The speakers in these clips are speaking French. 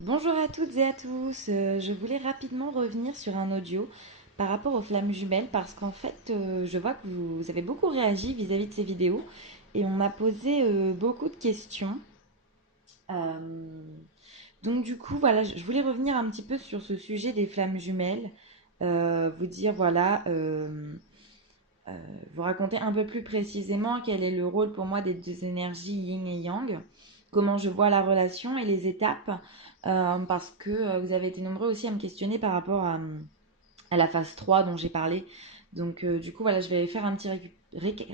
Bonjour à toutes et à tous. Je voulais rapidement revenir sur un audio par rapport aux flammes jumelles parce qu'en fait, je vois que vous avez beaucoup réagi vis-à-vis de ces vidéos et on m'a posé beaucoup de questions. Euh, donc du coup, voilà, je voulais revenir un petit peu sur ce sujet des flammes jumelles, vous dire voilà, euh, vous raconter un peu plus précisément quel est le rôle pour moi des deux énergies yin et yang, comment je vois la relation et les étapes, parce que vous avez été nombreux aussi à me questionner par rapport à la phase 3 dont j'ai parlé. Donc du coup, voilà, je vais faire un petit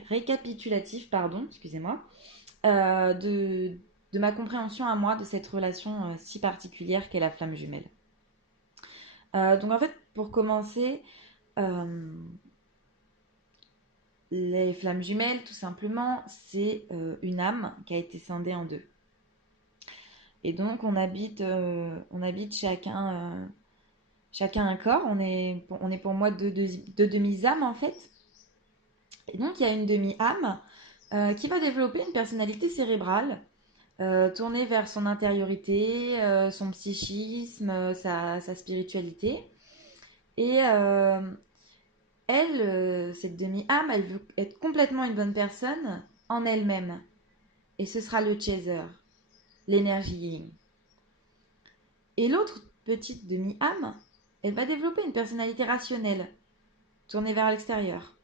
récapitulatif, pardon, excusez-moi, de ma compréhension à moi de cette relation si particulière qu'est la flamme jumelle. Donc en fait, pour commencer, euh, les flammes jumelles, tout simplement, c'est une âme qui a été scindée en deux. Et donc, on habite chacun un corps. On est pour moi deux demi-âmes, en fait. Et donc, il y a une demi-âme qui va développer une personnalité cérébrale tournée vers son intériorité, son psychisme, sa spiritualité. Et elle, cette demi-âme, elle veut être complètement une bonne personne en elle-même. Et ce sera le chaser, l'énergie yin. Et l'autre petite demi-âme, elle va développer une personnalité rationnelle, tournée vers l'extérieur,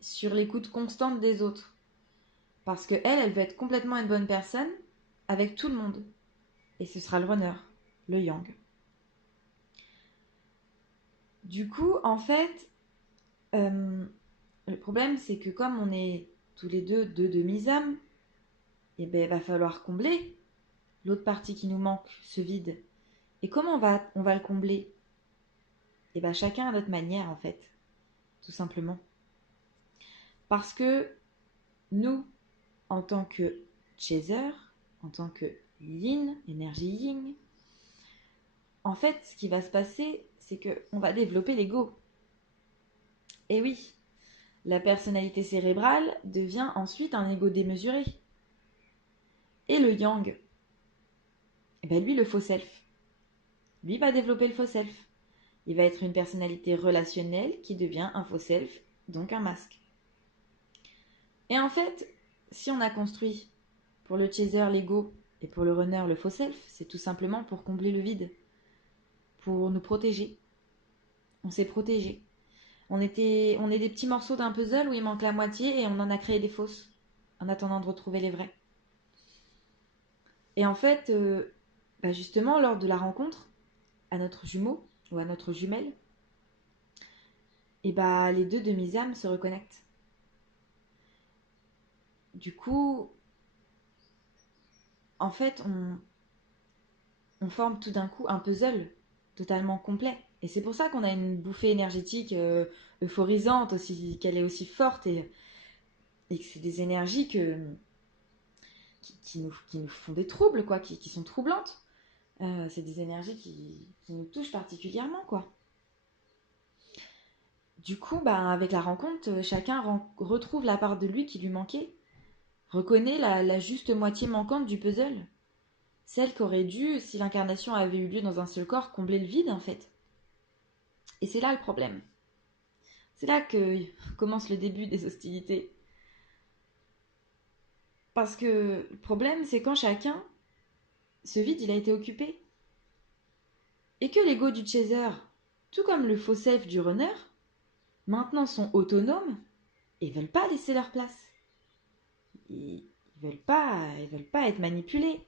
sur l'écoute constante des autres. Parce que elle veut être complètement une bonne personne avec tout le monde. Et ce sera le runner, le yang. Du coup, en fait, le problème, c'est que comme on est tous les deux demi-âmes, eh ben, il va falloir combler l'autre partie qui nous manque, ce vide. Et comment on va le combler? Et bien chacun à notre manière en fait, tout simplement. Parce que nous, en tant que chaser, en tant que yin, énergie yin, en fait ce qui va se passer, c'est qu'on va développer l'ego. Et oui, la personnalité cérébrale devient ensuite un ego démesuré. Et le yang, eh ben lui le faux self, lui va développer le faux self. Il va être une personnalité relationnelle qui devient un faux self, donc un masque. Et en fait, si on a construit pour le chaser l'ego et pour le runner le faux self, c'est tout simplement pour combler le vide, pour nous protéger. On s'est protégé. On est des petits morceaux d'un puzzle où il manque la moitié et on en a créé des fausses en attendant de retrouver les vrais. Et en fait, justement, lors de la rencontre à notre jumeau ou à notre jumelle, et les deux demi-âmes se reconnectent. Du coup, en fait, on forme tout d'un coup un puzzle totalement complet. Et c'est pour ça qu'on a une bouffée énergétique euphorisante, aussi, qu'elle est aussi forte et que c'est des énergies qui nous font des troubles, quoi, qui sont troublantes. C'est des énergies qui nous touchent particulièrement, quoi. Du coup, avec la rencontre, chacun retrouve la part de lui qui lui manquait, reconnaît la juste moitié manquante du puzzle, celle qu'aurait dû, si l'incarnation avait eu lieu dans un seul corps, combler le vide, en fait. Et c'est là le problème. C'est là que commence le début des hostilités. Parce que le problème, c'est quand chacun, ce vide, il a été occupé. Et que l'ego du chaser, tout comme le faux self du runner, maintenant sont autonomes et veulent pas laisser leur place. Ils veulent pas être manipulés.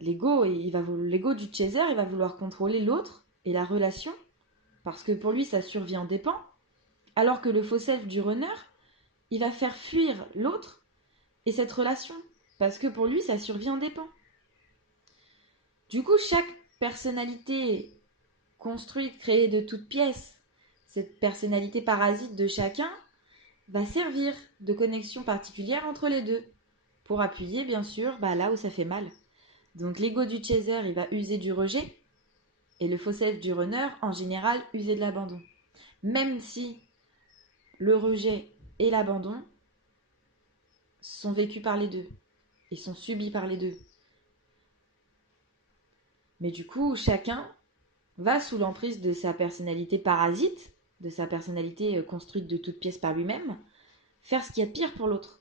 L'ego du chaser, il va vouloir contrôler l'autre et la relation, parce que pour lui, sa survie en dépend, alors que le faux self du runner, il va faire fuir l'autre et cette relation, parce que pour lui, sa survie en dépend. Du coup, chaque personnalité construite, créée de toutes pièces, cette personnalité parasite de chacun, va servir de connexion particulière entre les deux, pour appuyer bien sûr là où ça fait mal. Donc l'ego du chaser, il va user du rejet, et le faux self du runner, en général, user de l'abandon. Même si le rejet et l'abandon sont vécus par les deux, et sont subis par les deux. Mais du coup, chacun va sous l'emprise de sa personnalité parasite, de sa personnalité construite de toutes pièces par lui-même, faire ce qu'il y a de pire pour l'autre.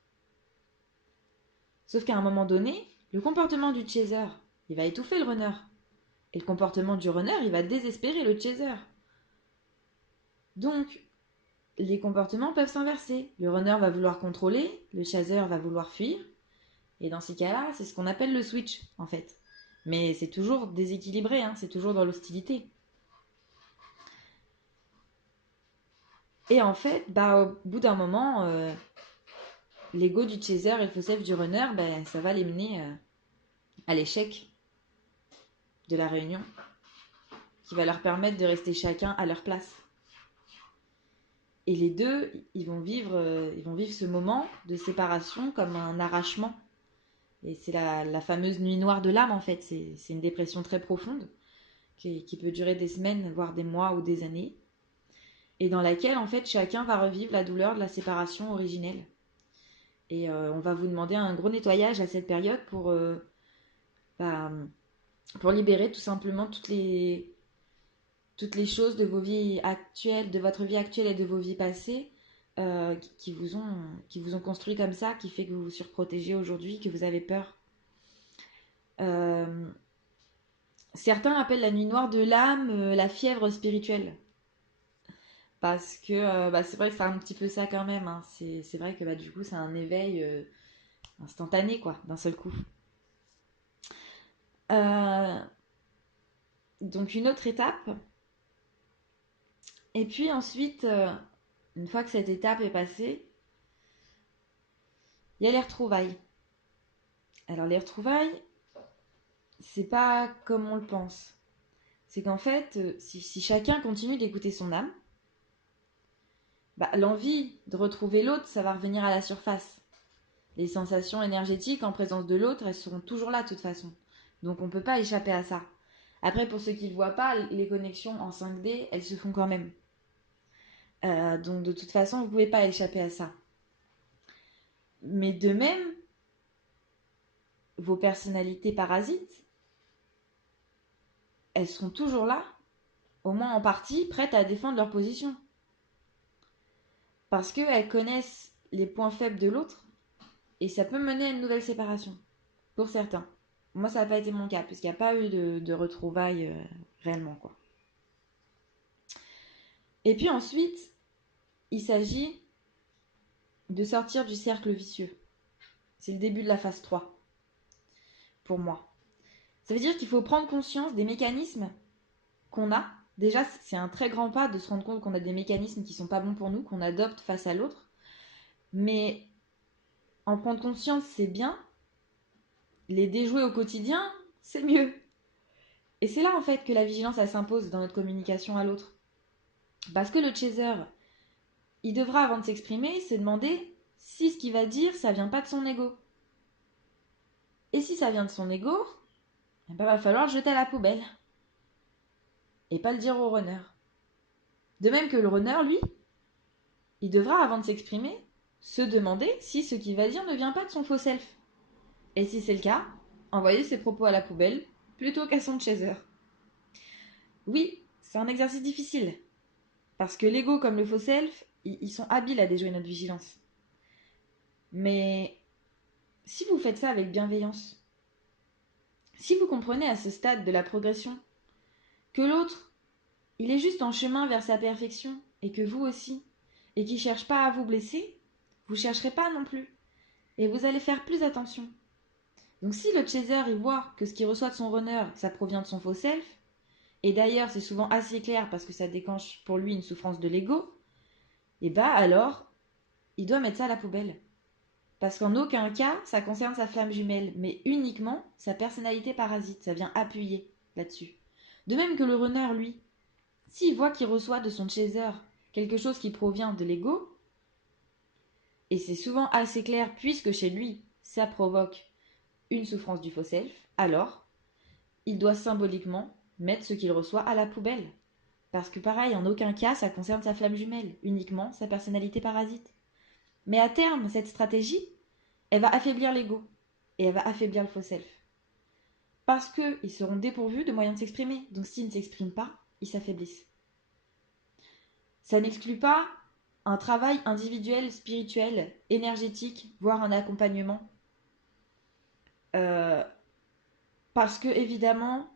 Sauf qu'à un moment donné, le comportement du chaser, il va étouffer le runner. Et le comportement du runner, il va désespérer le chaser. Donc, les comportements peuvent s'inverser. Le runner va vouloir contrôler, le chaser va vouloir fuir. Et dans ces cas-là, c'est ce qu'on appelle le switch, en fait. Mais c'est toujours déséquilibré, hein, c'est toujours dans l'hostilité. Et en fait, au bout d'un moment, l'ego du chaser et le faux self du runner, ça va les mener à l'échec de la réunion, qui va leur permettre de rester chacun à leur place. Et les deux, ils vont vivre ce moment de séparation comme un arrachement. Et c'est la fameuse nuit noire de l'âme, en fait. C'est une dépression très profonde qui peut durer des semaines, voire des mois ou des années. Et dans laquelle, en fait, chacun va revivre la douleur de la séparation originelle. Et on va vous demander un gros nettoyage à cette période pour libérer tout simplement toutes les choses de vos vies actuelles, de votre vie actuelle et de vos vies passées qui vous ont construit comme ça, qui fait que vous vous surprotégez aujourd'hui, que vous avez peur. Certains appellent la nuit noire de l'âme la fièvre spirituelle. Parce que c'est vrai que c'est un petit peu ça quand même. Hein. C'est vrai que du coup, c'est un éveil instantané, quoi, d'un seul coup. Donc une autre étape. Et puis ensuite, une fois que cette étape est passée, il y a les retrouvailles. Alors les retrouvailles, c'est pas comme on le pense. C'est qu'en fait, si chacun continue d'écouter son âme, l'envie de retrouver l'autre, ça va revenir à la surface. Les sensations énergétiques en présence de l'autre, elles seront toujours là de toute façon. Donc on ne peut pas échapper à ça. Après, pour ceux qui ne le voient pas, les connexions en 5D, elles se font quand même. Donc de toute façon, vous ne pouvez pas échapper à ça. Mais de même, vos personnalités parasites, elles seront toujours là, au moins en partie, prêtes à défendre leur position. Parce qu'elles connaissent les points faibles de l'autre, et ça peut mener à une nouvelle séparation, pour certains. Moi, ça n'a pas été mon cas, puisqu'il n'y a pas eu de retrouvailles réellement, quoi. Et puis ensuite, il s'agit de sortir du cercle vicieux. C'est le début de la phase 3, pour moi. Ça veut dire qu'il faut prendre conscience des mécanismes qu'on a. Déjà, c'est un très grand pas de se rendre compte qu'on a des mécanismes qui ne sont pas bons pour nous, qu'on adopte face à l'autre. Mais en prendre conscience, c'est bien. Les déjouer au quotidien, c'est mieux. Et c'est là, en fait, que la vigilance, elle s'impose dans notre communication à l'autre. Parce que le chaser, il devra, avant de s'exprimer, se demander si ce qu'il va dire, ça vient pas de son ego. Et si ça vient de son ego, va falloir le jeter à la poubelle. Et pas le dire au runner. De même que le runner, lui, il devra, avant de s'exprimer, se demander si ce qu'il va dire ne vient pas de son faux self. Et si c'est le cas, envoyer ses propos à la poubelle plutôt qu'à son chaser. Oui, c'est un exercice difficile. Parce que l'ego comme le faux self, ils sont habiles à déjouer notre vigilance. Mais si vous faites ça avec bienveillance, si vous comprenez à ce stade de la progression que l'autre, il est juste en chemin vers sa perfection, et que vous aussi, et qu'il ne cherche pas à vous blesser, vous ne chercherez pas non plus. Et vous allez faire plus attention. Donc si le chaser, il voit que ce qu'il reçoit de son runner, ça provient de son faux self, et d'ailleurs c'est souvent assez clair parce que ça déclenche pour lui une souffrance de l'ego, et alors, il doit mettre ça à la poubelle. Parce qu'en aucun cas, ça concerne sa flamme jumelle, mais uniquement sa personnalité parasite. Ça vient appuyer là-dessus. De même que le runner, lui, s'il voit qu'il reçoit de son chaser quelque chose qui provient de l'ego, et c'est souvent assez clair puisque chez lui, ça provoque une souffrance du faux self, alors il doit symboliquement mettre ce qu'il reçoit à la poubelle. Parce que pareil, en aucun cas, ça concerne sa flamme jumelle, uniquement sa personnalité parasite. Mais à terme, cette stratégie, elle va affaiblir l'ego et elle va affaiblir le faux self. parce qu'ils seront dépourvus de moyens de s'exprimer. Donc s'ils ne s'expriment pas, ils s'affaiblissent. Ça n'exclut pas un travail individuel, spirituel, énergétique, voire un accompagnement. Euh, parce que, évidemment,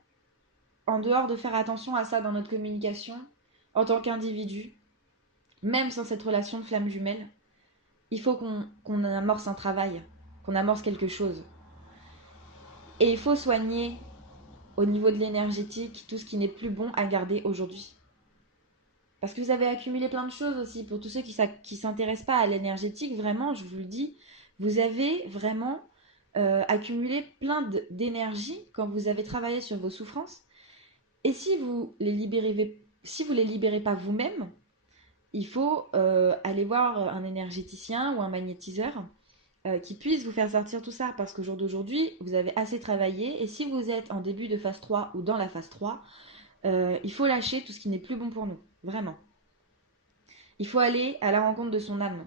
en dehors de faire attention à ça dans notre communication, en tant qu'individu, même sans cette relation de flamme jumelle, il faut qu'on amorce un travail, qu'on amorce quelque chose. Et il faut soigner au niveau de l'énergétique tout ce qui n'est plus bon à garder aujourd'hui. Parce que vous avez accumulé plein de choses aussi. Pour tous ceux qui ne s'intéressent pas à l'énergétique, vraiment, je vous le dis, vous avez vraiment accumulé plein d'énergie quand vous avez travaillé sur vos souffrances. Et si vous les libérez pas vous-même, il faut aller voir un énergéticien ou un magnétiseur qui puisse vous faire sortir tout ça. Parce qu'au jour d'aujourd'hui, vous avez assez travaillé. Et si vous êtes en début de phase 3 ou dans la phase 3, il faut lâcher tout ce qui n'est plus bon pour nous. Vraiment. Il faut aller à la rencontre de son âme,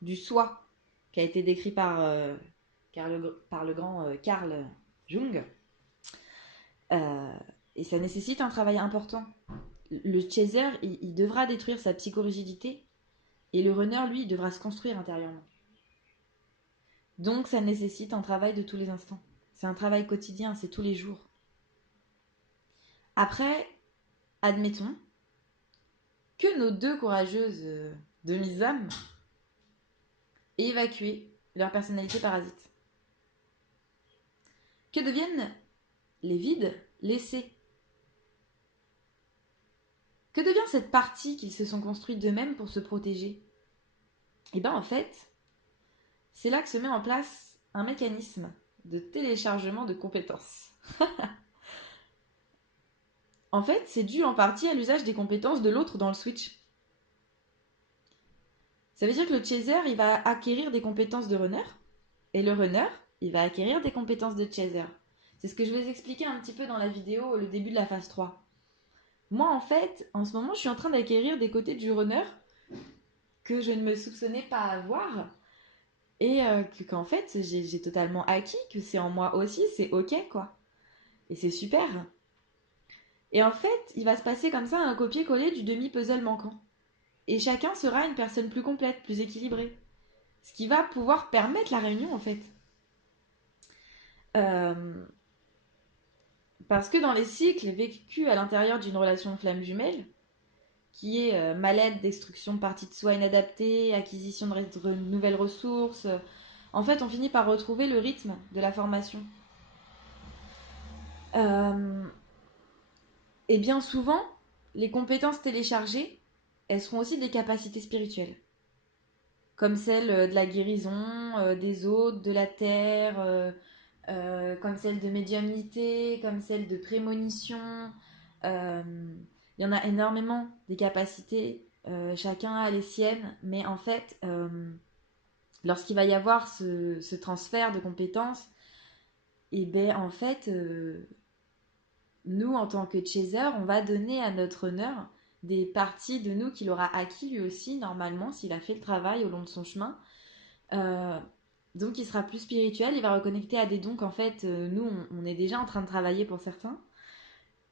du soi, qui a été décrit par le grand Carl Jung. Et ça nécessite un travail important. Le chaser, il devra détruire sa psychorigidité, et le runner, lui, il devra se construire intérieurement. Donc ça nécessite un travail de tous les instants. C'est un travail quotidien, c'est tous les jours. Après, admettons que nos deux courageuses demi-âmes aient évacué leur personnalité parasite. Que deviennent les vides laissés? Que devient cette partie qu'ils se sont construits d'eux-mêmes pour se protéger? Et bien en fait, c'est là que se met en place un mécanisme de téléchargement de compétences. En fait, c'est dû en partie à l'usage des compétences de l'autre dans le switch. Ça veut dire que le chaser, il va acquérir des compétences de runner, et le runner, il va acquérir des compétences de chaser. C'est ce que je vais vous expliquer un petit peu dans la vidéo, le début de la phase 3. Moi, en fait, en ce moment, je suis en train d'acquérir des côtés du runner que je ne me soupçonnais pas avoir, et qu'en fait, j'ai totalement acquis, que c'est en moi aussi, c'est ok, quoi. Et c'est super. Et en fait, il va se passer comme ça un copier-coller du demi-puzzle manquant. Et chacun sera une personne plus complète, plus équilibrée. Ce qui va pouvoir permettre la réunion, en fait. Euh, Parce que dans les cycles vécus à l'intérieur d'une relation de flamme jumelle, qui est mal-être, destruction de partie de soi inadaptée, acquisition de nouvelles ressources, en fait, on finit par retrouver le rythme de la formation. Et bien souvent, les compétences téléchargées, elles seront aussi des capacités spirituelles, comme celle de la guérison des autres, de la terre, comme celle de médiumnité, comme celle de prémonition. Euh, Il y en a énormément des capacités, chacun a les siennes, mais en fait, lorsqu'il va y avoir ce transfert de compétences, et ben en fait, nous en tant que chaser, on va donner à notre honneur des parties de nous qu'il aura acquis lui aussi normalement s'il a fait le travail au long de son chemin. Euh, donc il sera plus spirituel, il va reconnecter à des dons qu'en fait nous on est déjà en train de travailler pour certains.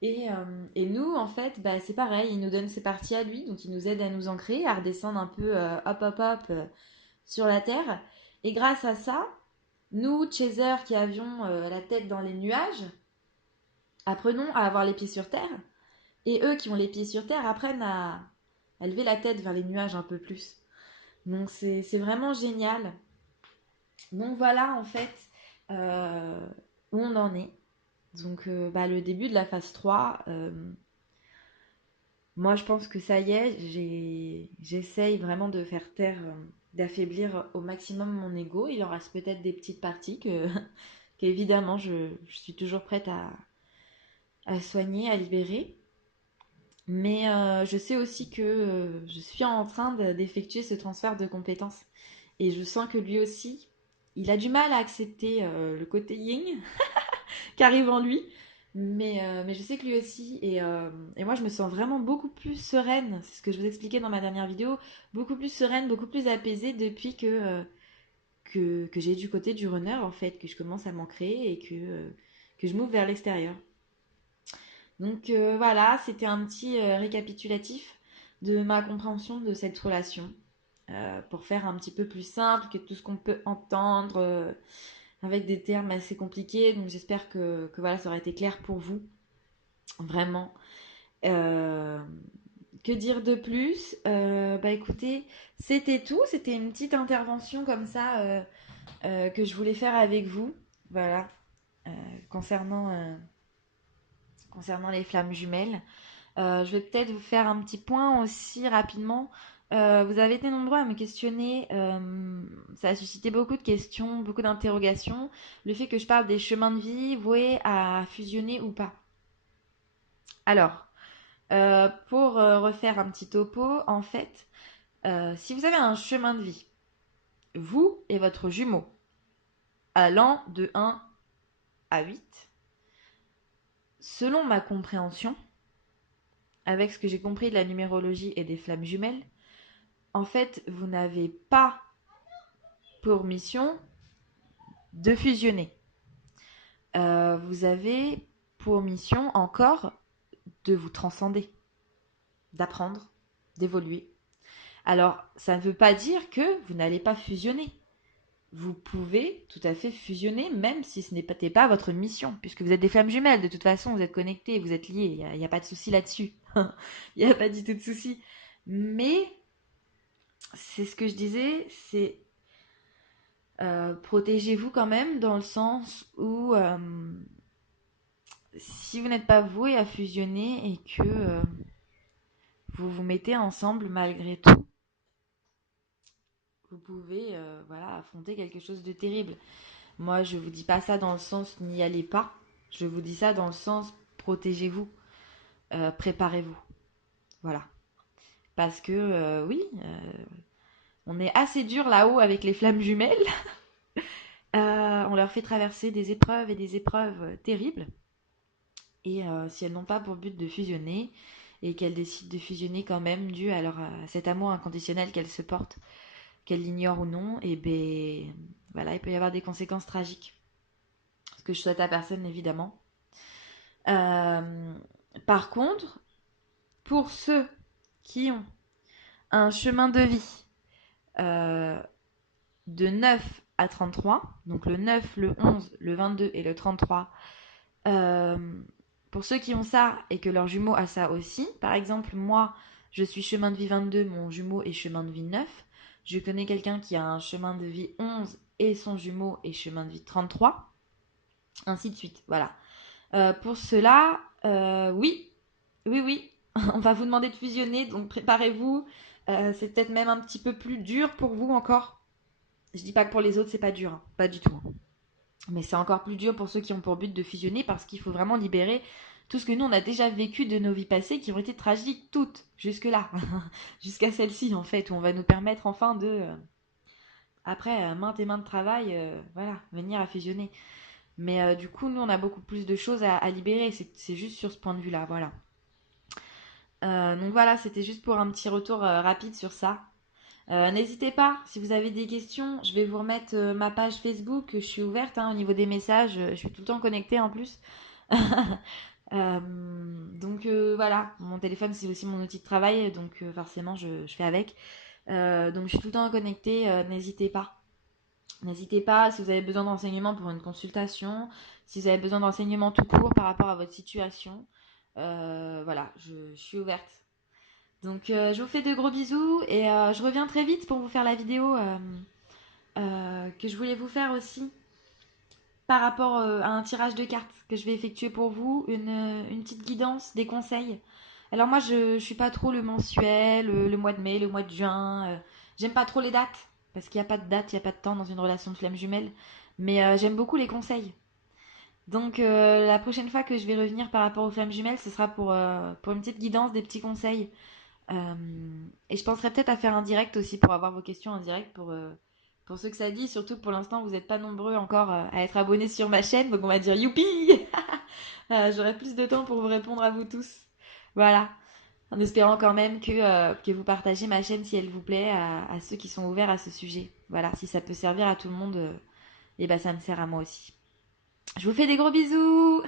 Et nous en fait bah, c'est pareil, il nous donne ses parties à lui, donc il nous aide à nous ancrer, à redescendre un peu hop hop hop sur la terre. Et grâce à ça, nous, Chaser qui avions la tête dans les nuages, apprenons à avoir les pieds sur terre. Et eux qui ont les pieds sur terre apprennent à lever la tête vers les nuages un peu plus. Donc c'est vraiment génial. Donc voilà en fait où on en est. Donc bah, le début de la phase 3, moi je pense que ça y est, j'essaye vraiment de faire taire, d'affaiblir au maximum mon ego. Il en reste peut-être des petites parties qu'évidemment je suis toujours prête à soigner, à libérer. Mais je sais aussi que je suis en train d'effectuer ce transfert de compétences. Et je sens que lui aussi, il a du mal à accepter le côté yin qui arrive en lui. Mais je sais que lui aussi. Et moi, je me sens vraiment beaucoup plus sereine. C'est ce que je vous expliquais dans ma dernière vidéo. Beaucoup plus sereine, beaucoup plus apaisée depuis que j'ai du côté du runner, en fait. Que je commence à m'en créer et que que je m'ouvre vers l'extérieur. Donc voilà, c'était un petit récapitulatif de ma compréhension de cette relation. Pour faire un petit peu plus simple que tout ce qu'on peut entendre avec des termes assez compliqués. Donc j'espère que voilà, ça aura été clair pour vous. Vraiment. Euh, que dire de plus? Bah écoutez, c'était tout. C'était une petite intervention comme ça que je voulais faire avec vous. Voilà. Euh, concernant, euh, concernant les flammes jumelles. Je vais peut-être vous faire un petit point aussi rapidement. Vous avez été nombreux à me questionner. Ça a suscité beaucoup de questions, beaucoup d'interrogations. Le fait que je parle des chemins de vie voués à fusionner ou pas. Alors, pour refaire un petit topo, en fait, si vous avez un chemin de vie, vous et votre jumeau, allant de 1 à 8, selon ma compréhension, avec ce que j'ai compris de la numérologie et des flammes jumelles, en fait, vous n'avez pas pour mission de fusionner. Vous avez pour mission encore de vous transcender, d'apprendre, d'évoluer. Alors, ça ne veut pas dire que vous n'allez pas fusionner. Vous pouvez tout à fait fusionner, même si ce n'était pas votre mission, puisque vous êtes des flammes jumelles, de toute façon, vous êtes connectés, vous êtes liés, il n'y a pas de souci là-dessus. Il n'y a pas du tout de souci. Mais, c'est ce que je disais, c'est protégez-vous quand même dans le sens où si vous n'êtes pas voué à fusionner et que vous vous mettez ensemble malgré tout, vous pouvez voilà, affronter quelque chose de terrible. Moi, je vous dis pas ça dans le sens n'y allez pas. Je vous dis ça dans le sens protégez-vous, préparez-vous. Voilà. Parce que oui, on est assez dur là-haut avec les flammes jumelles. On leur fait traverser des épreuves et des épreuves terribles. Et si elles n'ont pas pour but de fusionner et qu'elles décident de fusionner quand même dû à, à cet amour inconditionnel qu'elles se portent, qu'elles l'ignorent ou non, et ben voilà, il peut y avoir des conséquences tragiques. Ce que je souhaite à personne évidemment. Euh, Par contre, pour ceux qui ont un chemin de vie euh, de 9 à 33, donc le 9, le 11, le 22 et le 33, euh, pour ceux qui ont ça et que leur jumeau a ça aussi, par exemple, moi, je suis chemin de vie 22, mon jumeau est chemin de vie 9. Je connais quelqu'un qui a un chemin de vie 11 et son jumeau est chemin de vie 33. Ainsi de suite, voilà. Pour cela, oui, oui, oui, on va vous demander de fusionner, donc préparez-vous. C'est peut-être même un petit peu plus dur pour vous encore. Je dis pas que pour les autres c'est pas dur, hein, pas du tout. Mais c'est encore plus dur pour ceux qui ont pour but de fusionner parce qu'il faut vraiment libérer tout ce que nous on a déjà vécu de nos vies passées qui ont été tragiques toutes jusque-là, jusqu'à celle-ci en fait, où on va nous permettre enfin de, après maintes et maintes travail, voilà, venir à fusionner. Mais du coup, nous on a beaucoup plus de choses à libérer, c'est juste sur ce point de vue-là, voilà. Donc voilà, c'était juste pour un petit retour rapide sur ça. N'hésitez pas, si vous avez des questions, je vais vous remettre ma page Facebook. Je suis ouverte hein, au niveau des messages. Je suis tout le temps connectée en plus. Donc voilà, mon téléphone c'est aussi mon outil de travail, donc forcément je fais avec. Donc je suis tout le temps connectée, n'hésitez pas. N'hésitez pas si vous avez besoin d'enseignements pour une consultation, si vous avez besoin d'enseignements tout court par rapport à votre situation. Voilà, je suis ouverte. Donc je vous fais de gros bisous et je reviens très vite pour vous faire la vidéo que je voulais vous faire aussi par rapport à un tirage de cartes que je vais effectuer pour vous, une petite guidance, des conseils. Alors moi je suis pas trop le mensuel, le mois de mai, le mois de juin. J'aime pas trop les dates parce qu'il n'y a pas de date, il n'y a pas de temps dans une relation de flamme jumelle. Mais j'aime beaucoup les conseils. Donc la prochaine fois que je vais revenir par rapport aux flammes jumelles, ce sera pour une petite guidance, des petits conseils. Euh, et je penserais peut-être à faire un direct aussi pour avoir vos questions en direct pour ceux que ça dit. Surtout que pour l'instant, vous n'êtes pas nombreux encore à être abonnés sur ma chaîne. Donc on va dire youpi. J'aurai plus de temps pour vous répondre à vous tous. Voilà. En espérant quand même que vous partagez ma chaîne si elle vous plaît à ceux qui sont ouverts à ce sujet. Voilà. Si ça peut servir à tout le monde, et ben ça me sert à moi aussi. Je vous fais des gros bisous.